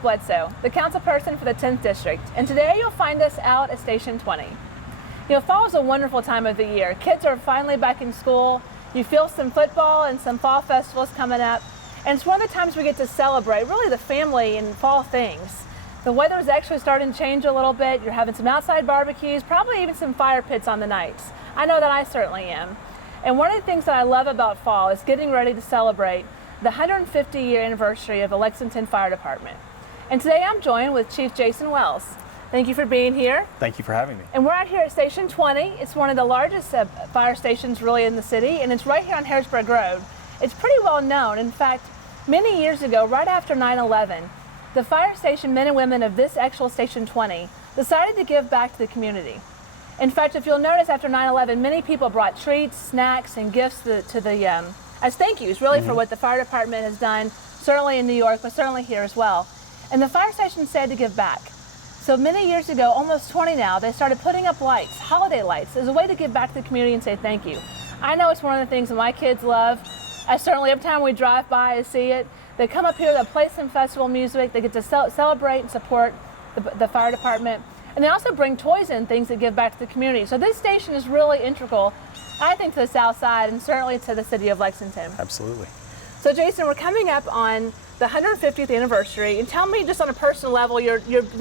Bledsoe, the councilperson for the 10th District, and today you'll find us out at Station 20. Fall is a wonderful time of the year. Kids are finally back in school. You feel some football and some fall festivals coming up, and it's one of the times we get to celebrate really the family and fall things. The weather is actually starting to change a little bit. You're having some outside barbecues, probably even some fire pits on the nights. I know that I certainly am. And one of the things that I love about fall is getting ready to celebrate the 150-year anniversary of the Lexington Fire Department. And today I'm joined with Chief Jason Wells. Thank you for being here. Thank you for having me. And we're out here at Station 20. It's one of the largest fire stations really in the city, and it's right here on Harrisburg Road. It's pretty well known. In fact, many years ago, right after 9/11, the fire station men and women of this actual Station 20 decided to give back to the community. In fact, if you'll notice, after 9/11, many people brought treats, snacks, and gifts as thank yous, really, for what the fire department has done, certainly in New York, but certainly here as well. And the fire station said to give back. So many years ago, almost 20 now, they started putting up lights, holiday lights, as a way to give back to the community and say thank you. I know it's one of the things that my kids love. I certainly, every time we drive by, I see it. They come up here, they'll play some festival music, they get to celebrate and support the fire department. And they also bring toys and things that give back to the community. So this station is really integral, I think, to the South Side and certainly to the city of Lexington. Absolutely. So Jason, we're coming up on the 150th anniversary, and tell me just on a personal level, you're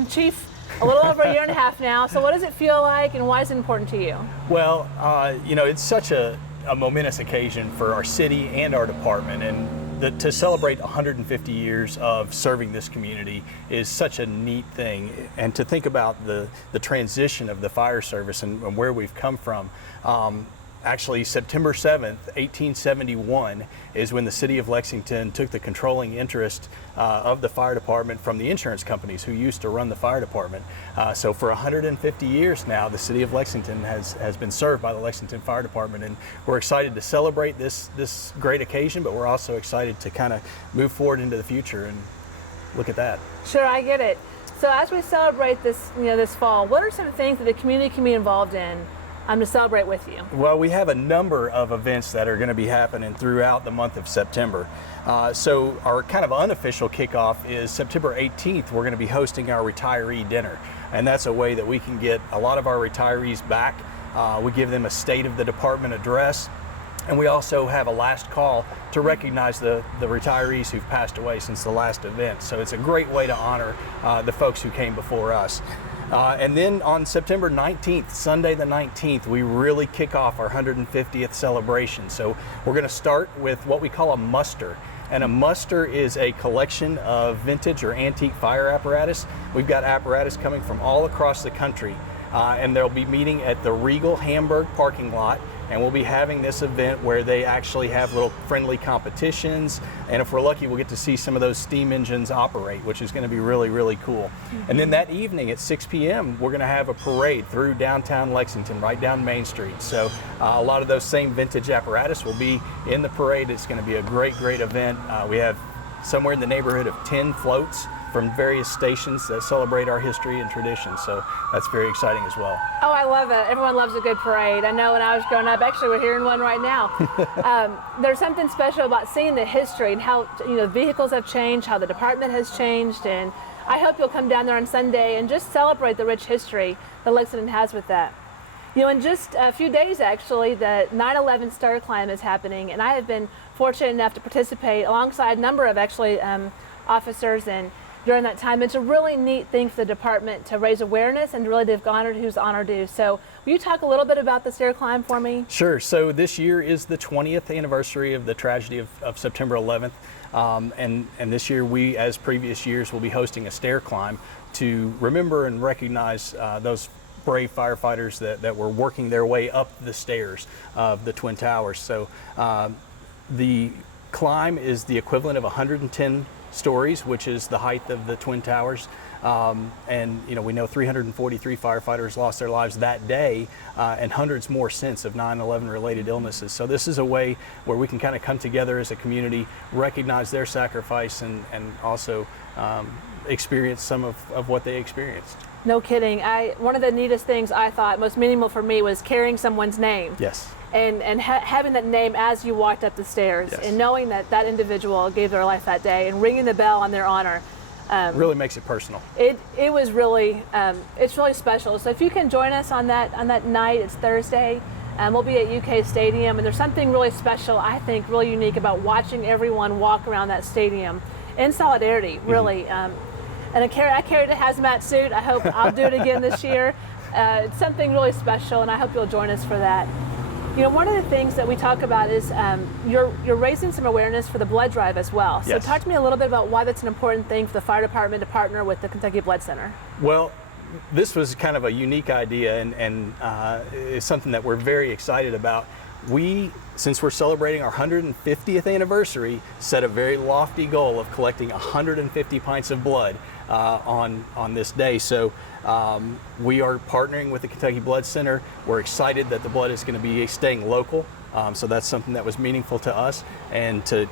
chief a little over a year and a half now, so what does it feel like and why is it important to you? Well, it's such a momentous occasion for our city and our department, and to celebrate 150 years of serving this community is such a neat thing. And to think about the transition of the fire service and where we've come from. Actually, September 7th, 1871 is when the city of Lexington took the controlling interest of the fire department from the insurance companies who used to run the fire department. So for 150 years now, the city of Lexington has been served by the Lexington Fire Department, and we're excited to celebrate this great occasion, but we're also excited to kind of move forward into the future and look at that. Sure, I get it. So as we celebrate this, this fall, what are some things that the community can be involved in to celebrate with you? Well, we have a number of events that are going to be happening throughout the month of September. So our kind of unofficial kickoff is September 18th. We're going to be hosting our retiree dinner, and that's a way that we can get a lot of our retirees back. We give them a state of the department address, and we also have a last call to recognize the retirees who've passed away since the last event. So it's a great way to honor the folks who came before us. And then on September 19th, Sunday the 19th, we really kick off our 150th celebration. So we're going to start with what we call a muster. And a muster is a collection of vintage or antique fire apparatus. We've got apparatus coming from all across the country. And they'll be meeting at the Regal Hamburg parking lot. And we'll be having this event where they actually have little friendly competitions. And if we're lucky, we'll get to see some of those steam engines operate, which is going to be really, really cool. Mm-hmm. And then that evening at 6 p.m., we're going to have a parade through downtown Lexington, right down Main Street. So a lot of those same vintage apparatus will be in the parade. It's going to be a great, great event. We have somewhere in the neighborhood of 10 floats from various stations that celebrate our history and tradition. So that's very exciting as well. Oh, I love it. Everyone loves a good parade. I know when I was growing up, actually we're hearing one right now. There's something special about seeing the history and how vehicles have changed, how the department has changed, and I hope you'll come down there on Sunday and just celebrate the rich history that Lexington has with that. In just a few days, actually, the 9/11 stair climb is happening, and I have been fortunate enough to participate alongside a number of officers, and during that time, it's a really neat thing for the department to raise awareness and really to honor who's honor due. So will you talk a little bit about the stair climb for me? Sure. So this year is the 20th anniversary of the tragedy of September 11th. And this year we, as previous years, will be hosting a stair climb to remember and recognize those brave firefighters that were working their way up the stairs of the Twin Towers. So the climb is the equivalent of 110 stories, which is the height of the Twin Towers. And we know 343 firefighters lost their lives that day, and hundreds more since of 9/11 related illnesses. So this is a way where we can kind of come together as a community, recognize their sacrifice, and also experience some of what they experienced. No kidding. One of the neatest things I thought most meaningful for me was carrying someone's name. Yes. And having that name as you walked up the stairs, Yes. and knowing that that individual gave their life that day, and ringing the bell on their honor. Really makes it personal. It was really, it's really special. So if you can join us on that night, it's Thursday. We'll be at UK Stadium, and there's something really special, I think, really unique about watching everyone walk around that stadium in solidarity, really. And I carried a hazmat suit. I hope I'll do it again this year. It's something really special, and I hope you'll join us for that. One of the things that we talk about is you're raising some awareness for the blood drive as well. So Yes. talk to me a little bit about why that's an important thing for the fire department to partner with the Kentucky Blood Center. Well, this was kind of a unique idea, and it's something that we're very excited about. Since we're celebrating our 150th anniversary, set a very lofty goal of collecting 150 pints of blood on this day. So we are partnering with the Kentucky Blood Center. We're excited that the blood is going to be staying local. So that's something that was meaningful to us, and to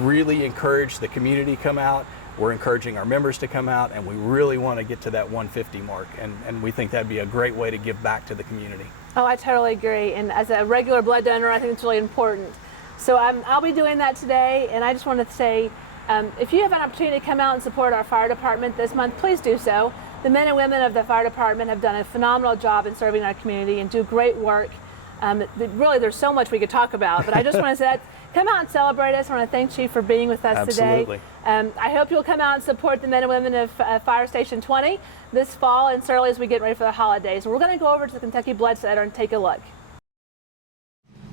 really encourage the community to come out. We're encouraging our members to come out, and we really want to get to that 150 mark, and we think that'd be a great way to give back to the community. Oh, I totally agree. And as a regular blood donor, I think it's really important. So I'll be doing that today, and I just wanted to say, if you have an opportunity to come out and support our fire department this month, please do so. The men and women of the fire department have done a phenomenal job in serving our community and do great work. Really, there's so much we could talk about, but I just want to say that. Come out and celebrate us. I want to thank you for being with us Absolutely. today. I hope you'll come out and support the men and women of Fire Station 20 this fall, and certainly as we get ready for the holidays. We're going to go over to the Kentucky Blood Center and take a look.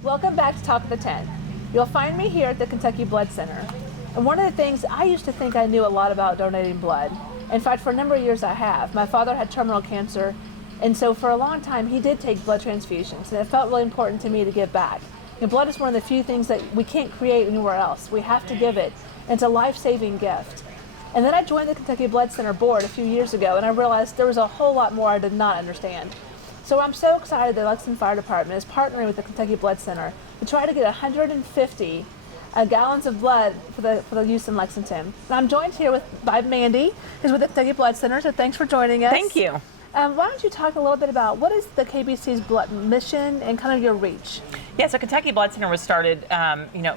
Welcome back to Talk of the 10. You'll find me here at the Kentucky Blood Center. And one of the things, I used to think I knew a lot about donating blood. In fact, for a number of years I have. My father had terminal cancer, and so for a long time he did take blood transfusions, and it felt really important to me to give back. Blood is one of the few things that we can't create anywhere else. We have to give it. It's a life-saving gift. And then I joined the Kentucky Blood Center board a few years ago, and I realized there was a whole lot more I did not understand. So I'm so excited that Lexington Fire Department is partnering with the Kentucky Blood Center to try to get 150 gallons of blood for the use in Lexington. And I'm joined here by Mandy, who's with the Kentucky Blood Center, so thanks for joining us. Thank you. Why don't you talk a little bit about what is the KBC's blood mission and kind of your reach? Yeah, so Kentucky Blood Center was started,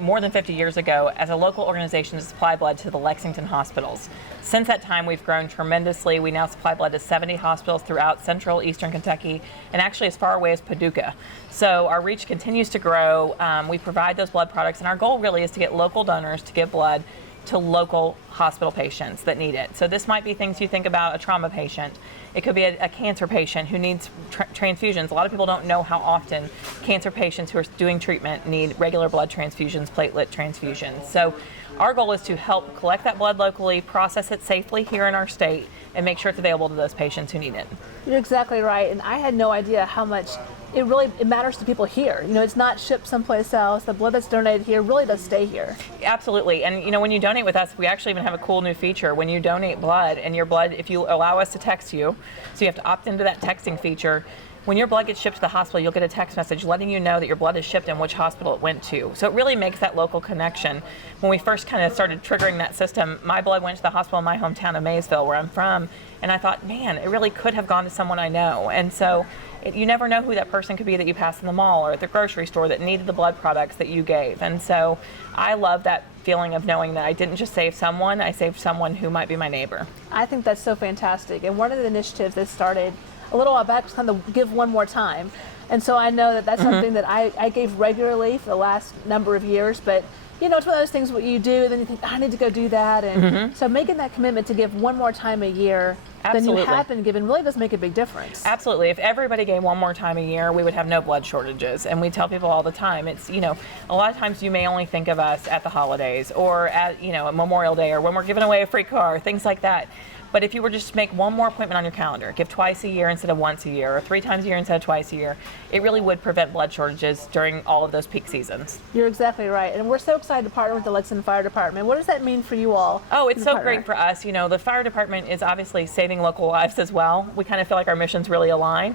more than 50 years ago as a local organization to supply blood to the Lexington hospitals. Since that time, we've grown tremendously. We now supply blood to 70 hospitals throughout central eastern Kentucky, and actually as far away as Paducah. So our reach continues to grow. We provide those blood products, and our goal really is to get local donors to give blood to local hospital patients that need it. So this might be things you think about: a trauma patient. It could be a cancer patient who needs transfusions. A lot of people don't know how often cancer patients who are doing treatment need regular blood transfusions, platelet transfusions. So our goal is to help collect that blood locally, process it safely here in our state, and make sure it's available to those patients who need it. You're exactly right, and I had no idea how much it matters to people here. It's not shipped someplace else. The blood that's donated here really does stay here. Absolutely, and when you donate with us, we actually even have a cool new feature. When you donate blood, and your blood, if you allow us to text you, so you have to opt into that texting feature. When your blood gets shipped to the hospital, you'll get a text message letting you know that your blood is shipped and which hospital it went to. So it really makes that local connection. When we first kind of started triggering that system, my blood went to the hospital in my hometown of Maysville, where I'm from, and I thought, man, it really could have gone to someone I know. And so you never know who that person could be that you pass in the mall or at the grocery store that needed the blood products that you gave. And so I love that feeling of knowing that I didn't just save someone, I saved someone who might be my neighbor. I think that's so fantastic. And one of the initiatives that started a little while back was kind of give one more time. And so I know that that's something that I gave regularly for the last number of years, but it's one of those things what you do, then you think, I need to go do that. And so making that commitment to give one more time a year than you have been given really does make a big difference. Absolutely. If everybody gave one more time a year, we would have no blood shortages. And we tell people all the time, it's, a lot of times you may only think of us at the holidays or at, a Memorial Day or when we're giving away a free car, things like that. But if you were just to make one more appointment on your calendar, give twice a year instead of once a year, or 3 times a year instead of twice a year, it really would prevent blood shortages during all of those peak seasons. You're exactly right. And we're so excited to partner with the Lexington Fire Department. What does that mean for you all? Oh, it's so great for us. You know, the fire department is obviously saving local lives as well. We kind of feel like our missions really align.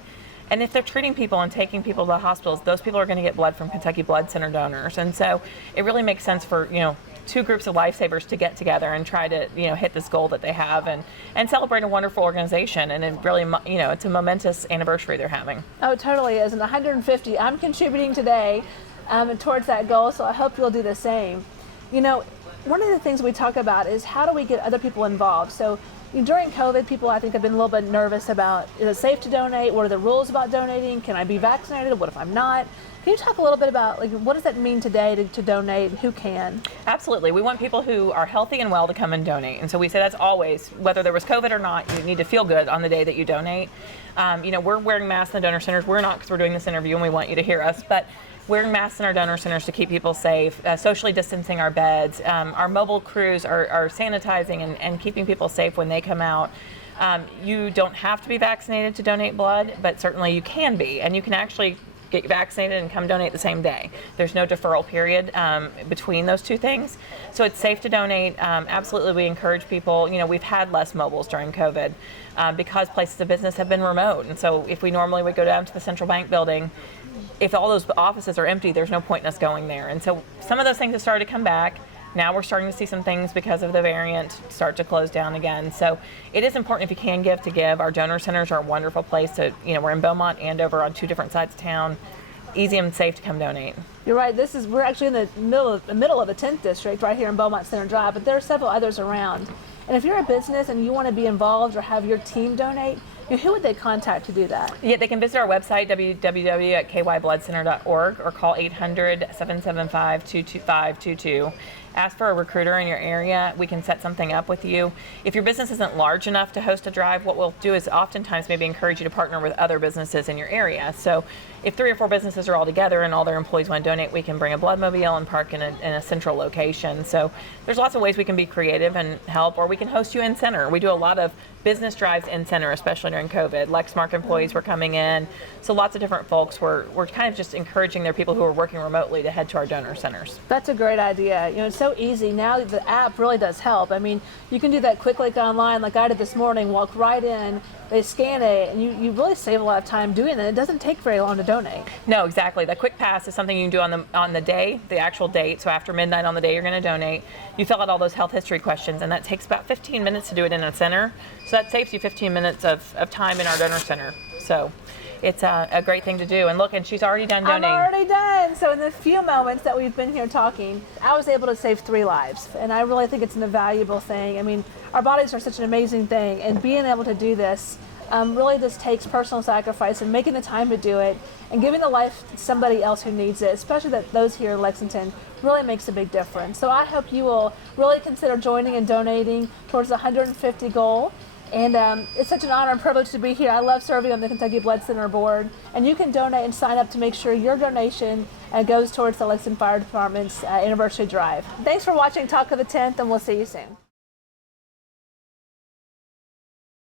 And if they're treating people and taking people to the hospitals, those people are going to get blood from Kentucky Blood Center donors. And so it really makes sense for, two groups of lifesavers to get together and try to, hit this goal that they have and celebrate a wonderful organization. And it really, it's a momentous anniversary they're having. Oh, it totally is. And 150, I'm contributing today towards that goal, so I hope you'll do the same. One of the things we talk about is how do we get other people involved? So during COVID, people I think have been a little bit nervous about, is it safe to donate? What are the rules about donating? Can I be vaccinated? What if I'm not? Can you talk a little bit about what does that mean today to donate and who can? Absolutely. We want people who are healthy and well to come and donate. And so we say that's always, whether there was COVID or not, you need to feel good on the day that you donate. We're wearing masks in the donor centers. We're not, because we're doing this interview and we want you to hear us, but wearing masks in our donor centers to keep people safe, socially distancing our beds. Our mobile crews are sanitizing and keeping people safe when they come out. You don't have to be vaccinated to donate blood, but certainly you can be, and you can actually get vaccinated and come donate the same day. There's no deferral period between those two things. So it's safe to donate. Absolutely, we encourage people. We've had less mobiles during COVID because places of business have been remote. And so if we normally would go down to the central bank building, if all those offices are empty, there's no point in us going there. And so some of those things have started to come back. Now we're starting to see some things because of the variant start to close down again. So it is important, if you can give, to give. Our donor centers are a wonderful place to, we're in Beaumont and over on 2 different sides of town. Easy and safe to come donate. You're right. We're actually in the middle of the 10th district right here in Beaumont Center Drive, but there are several others around. And if you're a business and you want to be involved or have your team donate, who would they contact to do that? Yeah, they can visit our website, www.kybloodcenter.org, or call 800-775-22522. Ask for a recruiter in your area. We can set something up with you. If your business isn't large enough to host a drive, what we'll do is oftentimes maybe encourage you to partner with other businesses in your area. So if 3 or 4 businesses are all together and all their employees want to donate, we can bring a bloodmobile and park in a central location. So there's lots of ways we can be creative and help, or we can host you in center. We do a lot of business drives in center, especially during COVID. Lexmark employees were coming in. So lots of different folks we're kind of just encouraging their people who are working remotely to head to our donor centers. That's a great idea. It's so easy. Now the app really does help. I mean, you can do that quick link online like I did this morning, walk right in, they scan it, and you really save a lot of time doing it. It doesn't take very long to donate. No, exactly. The quick pass is something you can do on the day, the actual date. So after midnight on the day you're going to donate, you fill out all those health history questions, and that takes about 15 minutes to do it in a center. So that saves you 15 minutes of time in our donor center. So it's a great thing to do. And look, and she's already done donating. I'm already done. So in the few moments that we've been here talking, I was able to save 3 lives. And I really think it's an invaluable thing. I mean, our bodies are such an amazing thing. And being able to do this really just takes personal sacrifice and making the time to do it and giving the life to somebody else who needs it, especially those here in Lexington, really makes a big difference. So I hope you will really consider joining and donating towards the 150 goal. And it's such an honor and privilege to be here. I love serving on the Kentucky Blood Center board. And you can donate and sign up to make sure your donation goes towards the Lexington Fire Department's anniversary drive. Thanks for watching Talk of the 10th, and we'll see you soon.